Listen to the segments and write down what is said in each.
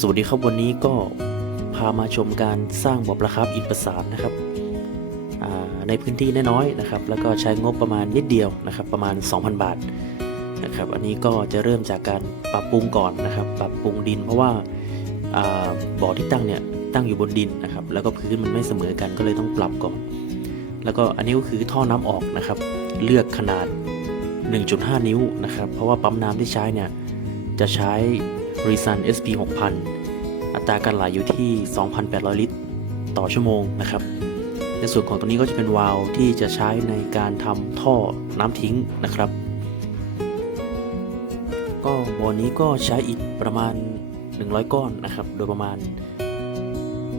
สวัสดีครับวันนี้ก็พามาชมการสร้างบ่อปลาคร์ฟอินประสานนะครับในพื้นที่น้อยๆนะครับ แล้วก็ใช้งบประมาณนิดเดียวนะครับ ประมาณ 2,000 บาทนะครับ อันนี้ก็จะเริ่มจากการปรับปรุงก่อนนะครับ ปรับปรุงดินเพราะว่าบ่อที่ตั้งเนี่ยตั้งอยู่บนดินนะครับ แล้วก็พื้นมันไม่เสมอกันก็เลยต้องปรับก่อน แล้วก็อันนี้ก็คือท่อน้ำออกนะครับ เลือกขนาด 1.5 นิ้วนะครับ เพราะว่าปั๊มน้ำที่ใช้เนี่ยจะใช้ r e s u n SP 6000 อัตราการไหลอยู่ที่ 2,800 ลิตร ต่อชั่วโมงนะครับ ในส่วนของตรงนี้ก็จะเป็นวาล์วที่จะใช้ในการทำท่อน้ำทิ้งนะครับ ก็บ่อนี้ก็ใช้อิฐประมาณ 100 ก้อนนะครับ โดยประมาณ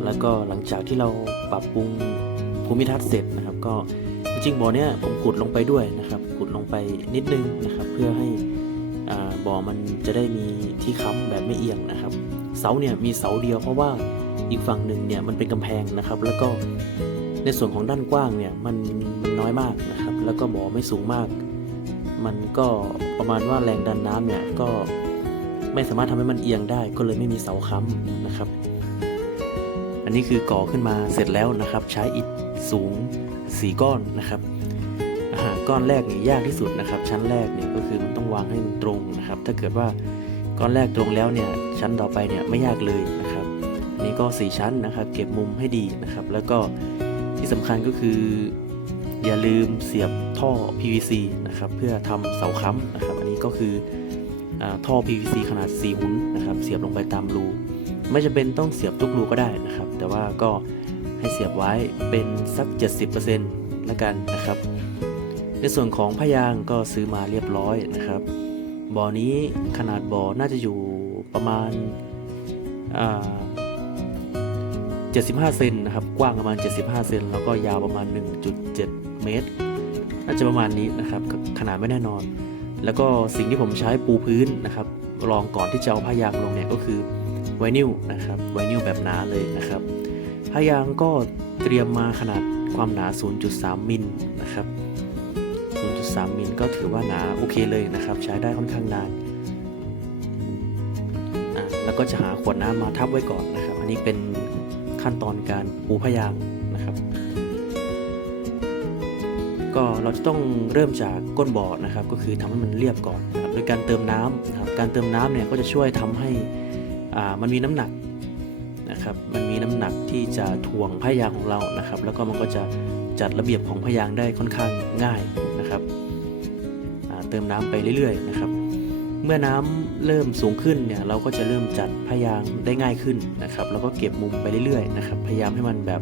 แล้วก็หลังจากที่เราปรับปรุงภูมิทัศน์เสร็จนะครับ ก็จริงบ่อเนี้ยผมขุดลงไปด้วยนะครับ ขุดลงไปนิดนึงนะครับ เพื่อให้ บ่อมันจะได้มีที่ค้ำแบบไม่เอียงนะครับ เสาเนี่ยมีเสาเดียวเพราะว่าอีกฝั่งหนึ่งเนี่ยมันเป็นกำแพงนะครับ แล้วก็ในส่วนของด้านกว้างเนี่ยมันมันน้อยมากนะครับ แล้วก็บ่อไม่สูงมาก มันก็ประมาณว่าแรงดันน้ำเนี่ยก็ไม่สามารถทำให้มันเอียงได้ ก็เลยไม่มีเสาค้ำนะครับ อันนี้คือก่อขึ้นมาเสร็จแล้วนะครับ ใช้อิฐสูง 4 ก้อนนะครับ ก้อนแรกนี่ยากที่สุดนะครับ ชั้นแรกเนี่ยก็คือมันต้องวางให้มันตรงนะครับ ถ้าเกิดว่าก้อนแรกตรงแล้วเนี่ยชั้นต่อไปเนี่ยไม่ยากเลยนะครับอันนี้ก็ 4 ชั้นนะครับ เก็บมุมให้ดีนะครับ แล้วก็ที่สำคัญก็คือ อย่าลืมเสียบท่อ PVC นะครับเพื่อทำเสาค้ำนะครับ อันนี้ก็คืออท่อ PVC ขนาด 4 หุนนะครับเสียบลงไปตามรูไม่จำเป็นต้องเสียบทุกรูก็ได้นะครับ แต่ว่าก็ให้เสียบไว้เป็นสัก 70%ละกันนะครับ ในส่วนของพยางก็ซื้อมาเรียบร้อยนะครับบ่อนี้ขนาดบ่อน่าจะอยู่ประมาณา75 เซนนะครับ กว้างประมาณ 75 เซน แล้วก็ยาวประมาณ 1.7 เมตร น่าจะประมาณนี้นะครับ ขนาดไม่แน่นอน แล้วก็สิ่งที่ผมใช้ปูพื้นนะครับ รองก่อนที่จะเอาผ้ายางลงเนี่ยก็คือไวนิลนะครับ ไวนิลแบบหนาเลยนะครับ ผ้ายางก็เตรียมมาขนาดความหนา 0.3 มิลนะครับ 3 มิลก็ถือว่าหนาโอเคเลยนะครับ ใช้ได้ค่อนข้างนานแล้วก็จะหาขวดน้ำมาทับไว้ก่อนนะครับ อันนี้เป็นขั้นตอนการปูผ้ายางนะครับ ก็เราจะต้องเริ่มจากก้นบ่อนะครับ ก็คือทำให้มันเรียบก่อนนะครับโดยการเติมน้ำนะครับ การเติมน้ำเนี่ยก็จะช่วยทำให้อ่ามันมีน้ำหนักนะครับ มันมีน้ำหนักที่จะถ่วงผ้ายางของเรานะครับ แล้วก็มันก็จะจัดระเบียบของผ้ายางได้ค่อนข้างง่าย เติมน้ำไปเรื่อยๆนะครับ เมื่อน้ำเริ่มสูงขึ้นเนี่ยเราก็จะเริ่มจัดผ้ายางได้ง่ายขึ้นนะครับแล้วก็เก็บมุมไปเรื่อยๆนะครับ พยายามให้มันแบบ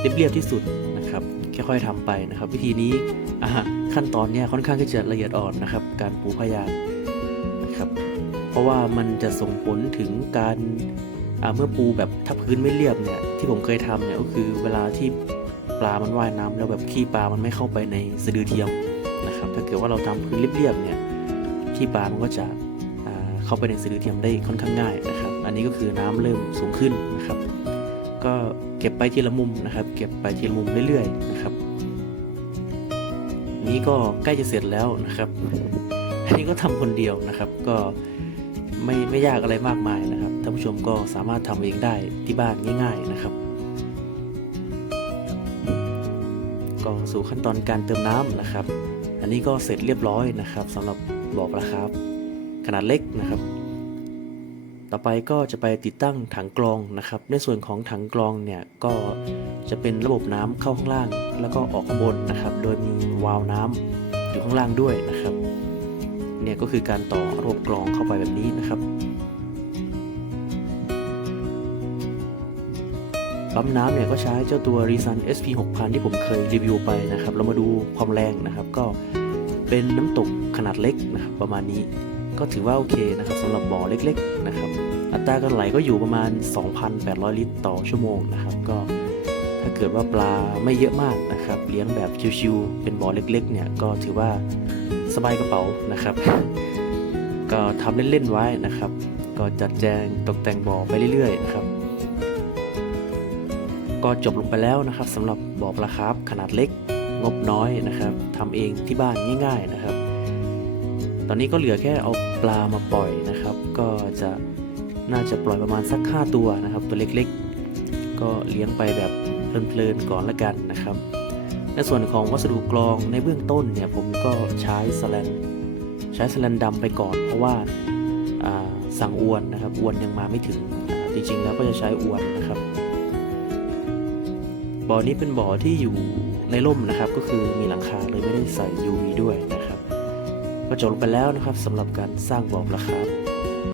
เรียบๆที่สุดนะครับค่อยๆทำไปนะครับ วิธีนี้ขั้นตอนเนี่ยค่อนข้างที่จะละเอียดอ่อนนะครับ การปูพยางนะครับ เพราะว่ามันจะส่งผลถึงการเมื่อปูแบบถ้าพื้นไม่เรียบเนี่ยที่ผมเคยทำเนี่ยก็คือเวลาที่ปลามันว่ายน้ำแล้วแบบขี้ปลามันไม่เข้าไปในสะดือเทียม เกิดว่าเราทำพื้นเรียบๆเนี่ยขี้ปลามันก็จะเข้าไปในสะดือเทียมได้ค่อนข้างง่ายนะครับ อันนี้ก็คือน้ำเริ่มสูงขึ้นนะครับ ก็เก็บไปทีละมุมนะครับ เก็บไปทีละมุมเรื่อยๆนะครับ นี้ก็ใกล้จะเสร็จแล้วนะครับอันนี้ก็ทำคนเดียวนะครับ ก็ไม่ไม่ยากอะไรมากมายนะครับท่านผู้ชมก็สามารถทำเองได้ที่บ้านง่าย ๆนะครับก็สู่ขั้นตอนการเติมน้ำนะครับ อันนี้ก็เสร็จเรียบร้อยนะครับสำหรับบ่อปลาครับขนาดเล็กนะครับ ต่อไปก็จะไปติดตั้งถังกรองนะครับ ในส่วนของถังกรองเนี่ยก็จะเป็นระบบน้ำเข้าข้างล่าง แล้วก็ออกข้างบนนะครับ โดยมีวาล์วน้ำอยู่ข้างล่างด้วยนะครับ เนี่ยก็คือการต่อระบบกรองเข้าไปแบบนี้นะครับ ปั๊มน้ำเนี่ยก็ใช้เจ้าตัว r e s u n SP 6000 ที่ผมเคยรีวิวไปนะครับ เรามาดูความแรงนะครับ ก็เป็นน้ำตกขนาดเล็กนะครับ ประมาณนี้ก็ถือว่าโอเคนะครับสำหรับบ่อเล็กๆนะครับอัตราการไหลก็อยู่ประมาณ 2,800 ลิตรต่อชั่วโมงนะครับ ก็ถ้าเกิดว่าปลาไม่เยอะมากนะครับ เลี้ยงแบบชิวๆเป็นบ่อเล็กๆ เนี่ยก็ถือว่าสบายกระเป๋านะครับ ก็ทำเล่นๆไว้นะครับ ก็จัดแจงตกแต่งบ่อไปเรื่อยๆนะครับ ก็จบลงไปแล้วนะครับสำหรับบ่อปลาคาร์ฟขนาดเล็กงบน้อยนะครับทำเองที่บ้านง่ายๆนะครับ ตอนนี้ก็เหลือแค่เอาปลามาปล่อยนะครับ ก็จะน่าจะปล่อยประมาณสัก 5 ตัวนะครับ ตัวเล็กๆ ก็เลี้ยงไปแบบเพลินๆก่อนละกันนะครับ ในส่วนของวัสดุกรองในเบื้องต้นเนี่ยผมก็ใช้สแลนใช้สแลนดำไปก่อน เพราะว่าสั่งอวนนะครับอวนยังมาไม่ถึงจริงๆแล้วก็จะใช้อวนนะครับ บ่อนี้เป็นบ่อที่อยู่ในร่มนะครับ ก็คือมีหลังคาเลยไม่ได้ใส่ UV ด้วยนะครับ ก็จบลงไปแล้วนะครับสำหรับการสร้างบ่อปลาครับ